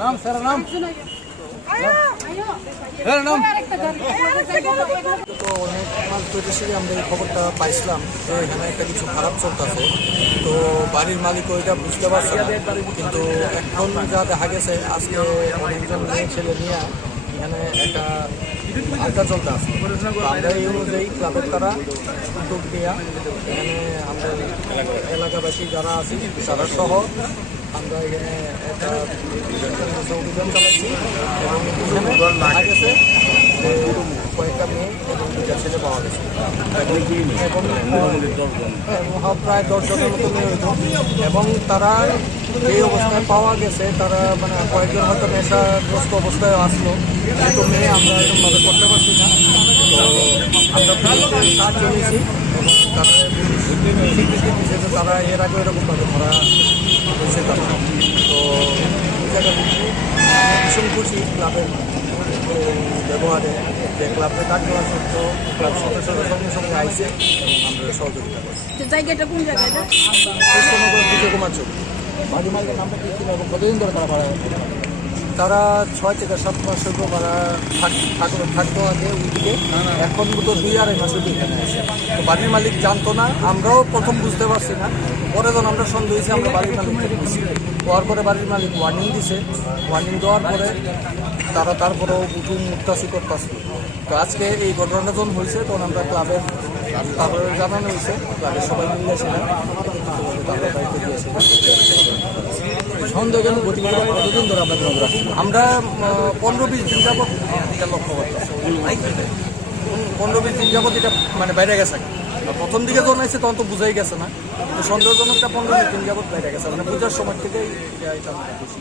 নাম স্যার নাম তো অনেক মাস ধরে আমরা এই খবরটা পাইছিলাম যে এখানে একটা কিছু খারাপ চলতেছে। তো বাড়ির মালিক ওইটা বুঝতে পারছে না, কিন্তু এখন যা দেখা গেছে আজকে অনেকজন মেয়ে ছেলে নিয়ে এখানে একটা আড্ডা চলতে আছে। আমরা এই অনুযায়ী ক্লাবের তারা উদ্যোগ নিয়ে এখানে আমরা এলাকাবাসী যারা আছি তারা সহ আমরা এখানে একটা অভিযান চালাচ্ছি এবং এখানে দেখা গেছে কয়েকটা মেয়ে এবং দুটা ছেলে পাওয়া গেছে এবং প্রায় 10 জনের মতো মেয়ে হইত এবং তারা এই অবস্থায় পাওয়া গেছে। তারা মানে কয়েকজন হয়তো নেশাগ্রস্ত অবস্থায় আসলো, কিন্তু মেয়ে আমরা এরকমভাবে করতে পারছি না। তো আমরা সাহায্য নিয়েছি এবং তারা স্বীকৃতি দিয়েছে যে তারা এর আগে এরকমভাবে ধরা হয়েছে তারা। তো এই জায়গায় ভীষণ খুশি ক্লাবের ব্যবহারে, যে ক্লাবের কার্যকলাপ সত্ত্বেও ক্লাব সদস্যরা সঙ্গে সঙ্গে আইসে এবং আমরা সহযোগিতা করছি। জায়গাটা কোন জায়গাটা? কৃষ্ণনগর বিজয় কুমার চৌধুরী। বাড়ি মালিকের নামটা কি ছিল এবং কতদিন ধরে তারা ভাড়া? তারা 6 থেকে 7 মাস ভাড়া থাকতো আগে ওইদিকে, এখন মতো 2-2.5 মাস এখানে আসে। তো বাড়ির মালিক জানতো না, আমরাও প্রথম বুঝতে পারছি না। পরে যখন আমরা সন্দেহ হয়েছি আমরা বাড়ির মালিককে দিয়েছি, হওয়ার পরে বাড়ির মালিক ওয়ার্নিং দিছে। ওয়ার্নিং দেওয়ার পরে তারা তারপরেও বুকিং মুক্তাসি করতেছে। তো আজকে এই ঘটনাটা যখন হয়েছে তখন আমরা ক্লাবের তারপরে জানানো হয়েছে, ক্লাবের সবাই মিলেছিলাম, তাদের দায়িত্ব দিয়েছিলাম। সন্দেহজনক গতিবিধি কতদিন ধরে আপনাদের নজর আসছে? আমরা 15-20 দিন যাবত এটা লক্ষ্য করতেছি। 15-20 দিন যাবত এটা মানে বাইরে গেছে। প্রথম দিকে যখন আসছে তখন তো বুঝাই গেছে না, কিন্তু সন্দেহজনকটা 15-20 দিন যাবত বাইরে গেছে, মানে পূজার সময় থেকেই এটা বেশি।